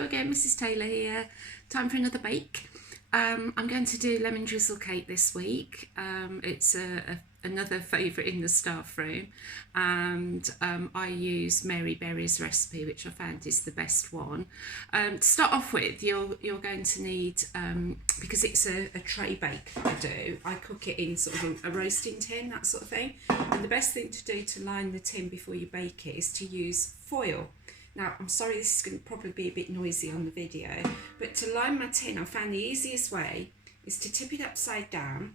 Hello again, Mrs. Taylor here. Time for another bake. I'm going to do lemon drizzle cake this week. It's another favourite in the staff room, and I use Mary Berry's recipe, which I found is the best one. To start off with, you're going to need, because it's a tray bake that I do, I cook it in sort of a roasting tin, that sort of thing. And the best thing to do to line the tin before you bake it is to use foil. Now, I'm sorry, this is going to probably be a bit noisy on the video, but to line my tin, I found the easiest way is to tip it upside down.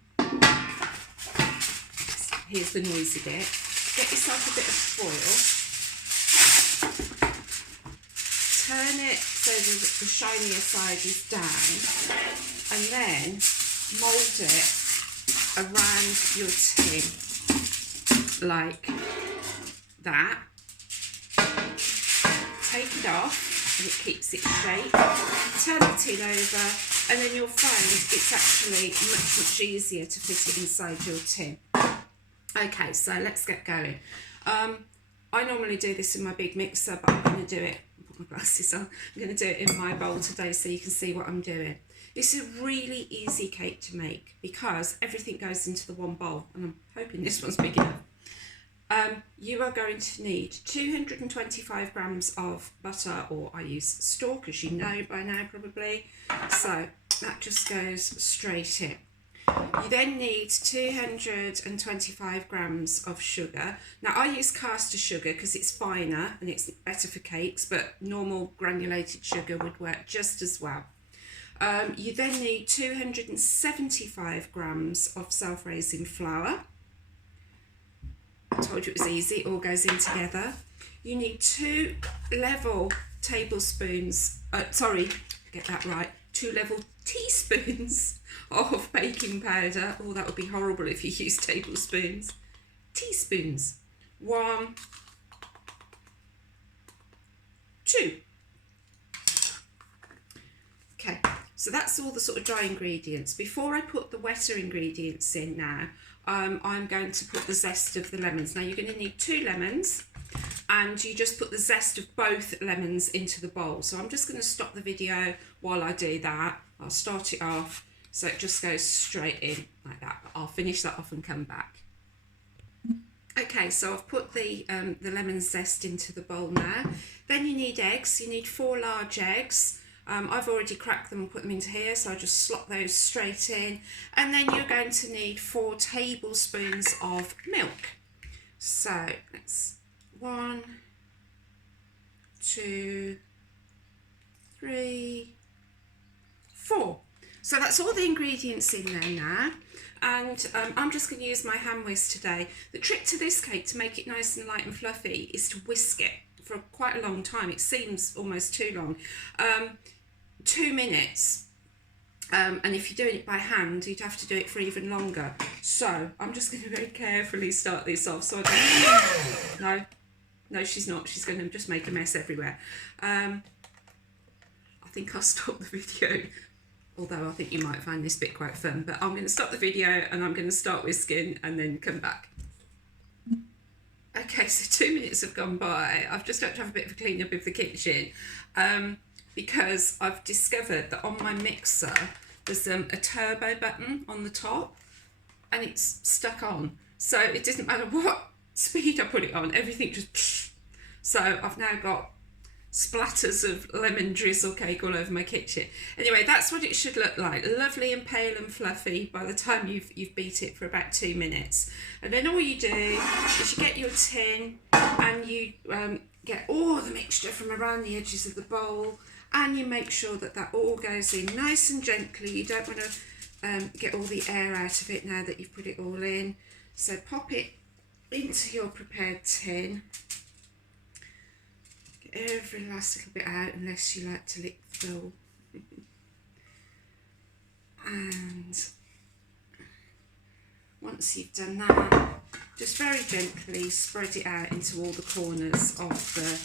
Here's the noisy bit. Get yourself a bit of foil. Turn it so the shinier side is down, and then mould it around your tin like that. Take it off and it keeps its shape. Turn the tin over and then you'll find it's actually much easier to fit it inside your tin. Okay, so let's get going. I normally do this in my big mixer, but I'm going to do it, put my glasses on, I'm going to do it in my bowl today so you can see what I'm doing. This is a really easy cake to make because everything goes into the one bowl, and I'm hoping this one's big enough. You are going to need 225 grams of butter, or I use Stork, as you know by now probably, so that just goes straight in. You then need 225 grams of sugar. Now I use caster sugar because it's finer and it's better for cakes, but normal granulated sugar would work just as well. You then need 275 grams of self-raising flour. I told you it was easy, it all goes in together. You need 2 level tablespoons, 2 level teaspoons of baking powder. Oh, that would be horrible if you use tablespoons. Teaspoons. 1, 2. Okay, so that's all the sort of dry ingredients. Before I put the wetter ingredients in now, I'm going to put the zest of the lemons. Now you're going to need 2 lemons, and you just put the zest of both lemons into the bowl. So I'm just going to stop the video while I do that. I'll start it off so it just goes straight in like that. But I'll finish that off and come back. Okay, so I've put the lemon zest into the bowl now. Then you need eggs. You need 4 large eggs. I've already cracked them and put them into here, so I'll just slot those straight in. And then you're going to need 4 tablespoons of milk. So that's 1, 2, 3, 4. So that's all the ingredients in there now. And I'm just going to use my hand whisk today. The trick to this cake, to make it nice and light and fluffy, is to whisk it for quite a long time. It seems almost too long. 2 minutes, and if you're doing it by hand, you'd have to do it for even longer. So I'm just going to very carefully start this off. So no, she's not. She's going to just make a mess everywhere. I think I'll stop the video, although I think you might find this bit quite fun. But I'm going to stop the video and I'm going to start whisking and then come back. Okay, so 2 minutes have gone by. I've just got to have a bit of a clean up of the kitchen. Because I've discovered that on my mixer there's a turbo button on the top and it's stuck on, so it doesn't matter what speed I put it on, everything just so I've now got splatters of lemon drizzle cake all over my kitchen. Anyway, that's what it should look like, lovely and pale and fluffy by the time you've beat it for about 2 minutes. And then all you do is you get your tin and you get all the mixture from around the edges of the bowl, and you make sure that that all goes in nice and gently. You don't want to get all the air out of it now that you've put it all in. So pop it into your prepared tin. Get every last little bit out, unless you like to lick the bowl. And once you've done that, just very gently spread it out into all the corners of the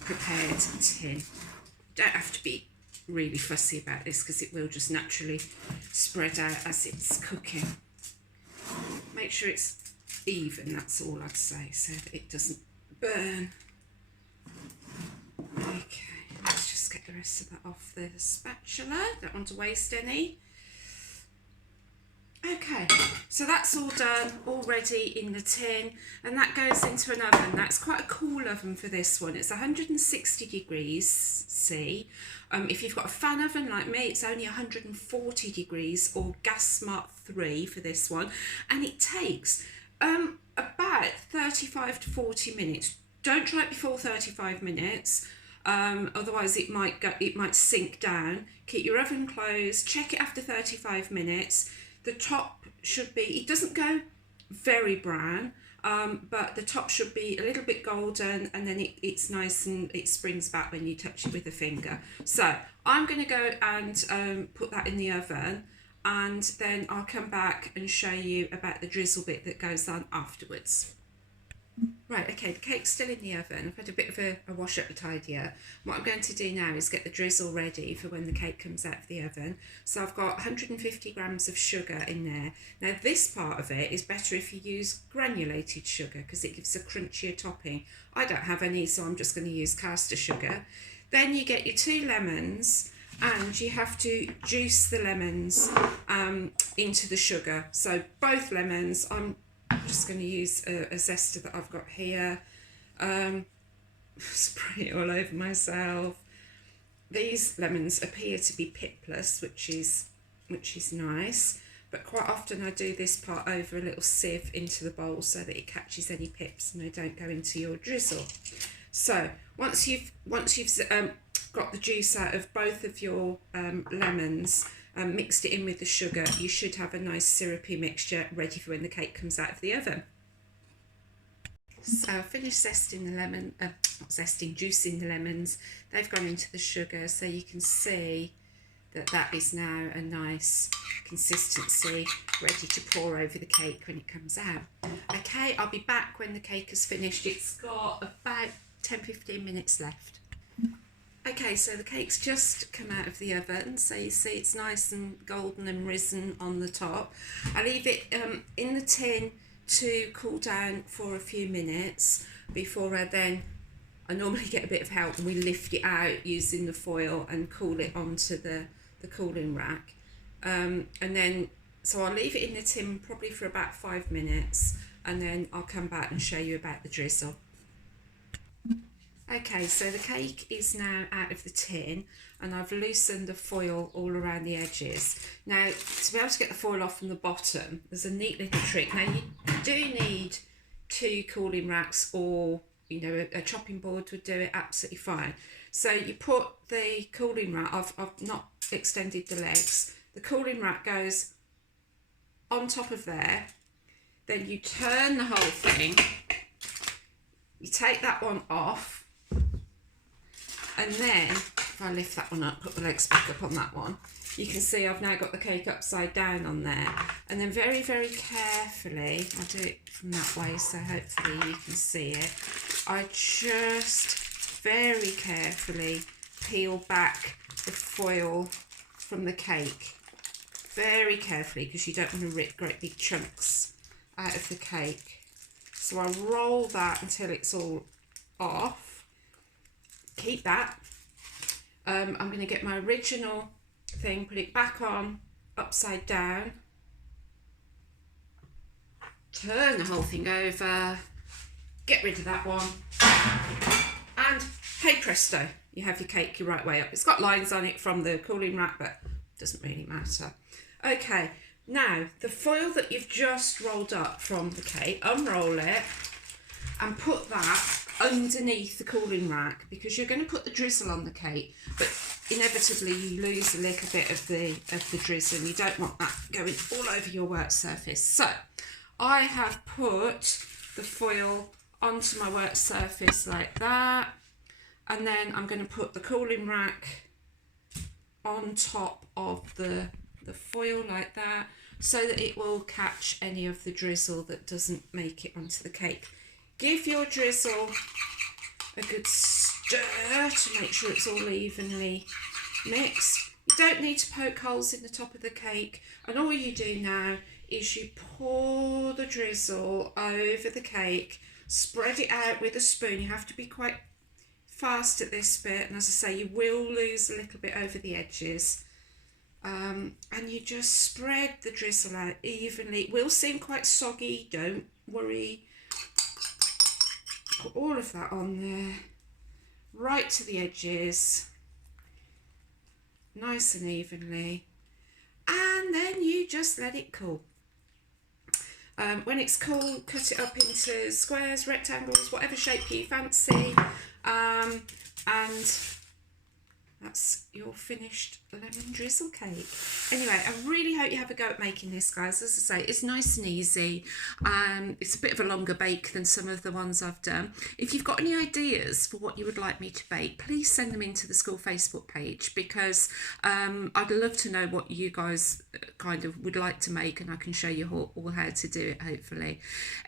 prepared tin. You don't have to be really fussy about this because it will just naturally spread out as it's cooking. Make sure it's even, that's all I'd say, so that it doesn't burn. Okay, let's just get the rest of that off the spatula, don't want to waste any. Okay, so that's all done, all ready in the tin, and that goes into an oven. That's quite a cool oven for this one. It's 160 degrees C. If you've got a fan oven like me, it's only 140 degrees, or Gas Smart 3 for this one, and it takes about 35 to 40 minutes. Don't try it before 35 minutes. Otherwise it might sink down. Keep your oven closed, check it after 35 minutes. The top should be, it doesn't go very brown, but the top should be a little bit golden, and then it's nice and it springs back when you touch it with a finger. So I'm going to go and put that in the oven, and then I'll come back and show you about the drizzle bit that goes on afterwards. Right, okay, the cake's still in the oven. I've had a bit of a wash up and tidy up. What I'm going to do now is get the drizzle ready for when the cake comes out of the oven. So I've got 150 grams of sugar in there. Now this part of it is better if you use granulated sugar because it gives a crunchier topping. I don't have any, so I'm just going to use caster sugar. Then you get your 2 lemons, and you have to juice the lemons into the sugar. So both lemons, I'm just going to use a zester that I've got here. Spray it all over myself. These lemons appear to be pipless, which is nice, but quite often I do this part over a little sieve into the bowl so that it catches any pips and they don't go into your drizzle. So once you've got the juice out of both of your lemons, mixed it in with the sugar, you should have a nice syrupy mixture ready for when the cake comes out of the oven. So I've finished zesting the lemon, juicing the lemons. They've gone into the sugar, so you can see that is now a nice consistency ready to pour over the cake when it comes out. Okay, I'll be back when the cake is finished. It's got about 10-15 minutes left. Okay, so the cake's just come out of the oven, so you see it's nice and golden and risen on the top. I leave it in the tin to cool down for a few minutes before I normally get a bit of help and we lift it out using the foil and cool it onto the cooling rack. So I'll leave it in the tin probably for about 5 minutes, and then I'll come back and show you about the drizzle. Okay, so the cake is now out of the tin, and I've loosened the foil all around the edges. Now, to be able to get the foil off from the bottom, there's a neat little trick. Now, you do need 2 cooling racks, or a chopping board would do it absolutely fine. So you put the cooling rack, I've not extended the legs, the cooling rack goes on top of there, then you turn the whole thing, you take that one off, and then if I lift that one up, put the legs back up on that one, you can see I've now got the cake upside down on there. And then very, very carefully, I'll do it from that way so hopefully you can see it, I just very carefully peel back the foil from the cake. Very carefully, because you don't want to rip great big chunks out of the cake. So I roll that until it's all off. Keep that. I'm going to get my original thing, put it back on, upside down, turn the whole thing over, get rid of that one, and hey presto, you have your cake your right way up. It's got lines on it from the cooling rack, but it doesn't really matter. Okay, now the foil that you've just rolled up from the cake, unroll it and put that underneath the cooling rack, because you're going to put the drizzle on the cake, but inevitably you lose a little bit of the drizzle, and you don't want that going all over your work surface. So I have put the foil onto my work surface like that, and then I'm going to put the cooling rack on top of the foil like that, so that it will catch any of the drizzle that doesn't make it onto the cake. Give your drizzle a good stir to make sure it's all evenly mixed. You don't need to poke holes in the top of the cake, and all you do now is you pour the drizzle over the cake, spread it out with a spoon. You have to be quite fast at this bit, and as I say, you will lose a little bit over the edges. And you just spread the drizzle out evenly. It will seem quite soggy, don't worry. Put all of that on there, right to the edges, nice and evenly, and then you just let it cool. When it's cool, cut it up into squares, rectangles, whatever shape you fancy, and that's your finished lemon drizzle cake. Anyway, I really hope you have a go at making this, guys. As I say, it's nice and easy. It's a bit of a longer bake than some of the ones I've done. If you've got any ideas for what you would like me to bake, please send them into the school Facebook page, because I'd love to know what you guys kind of would like to make, and I can show you all how to do it, hopefully.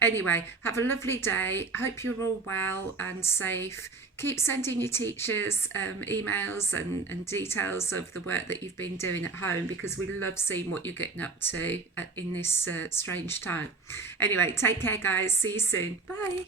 Anyway, have a lovely day. Hope you're all well and safe. Keep sending your teachers emails and details of the work that you've been doing at home, because we love seeing what you're getting up to in this strange time. Anyway, take care, guys. See you soon. Bye.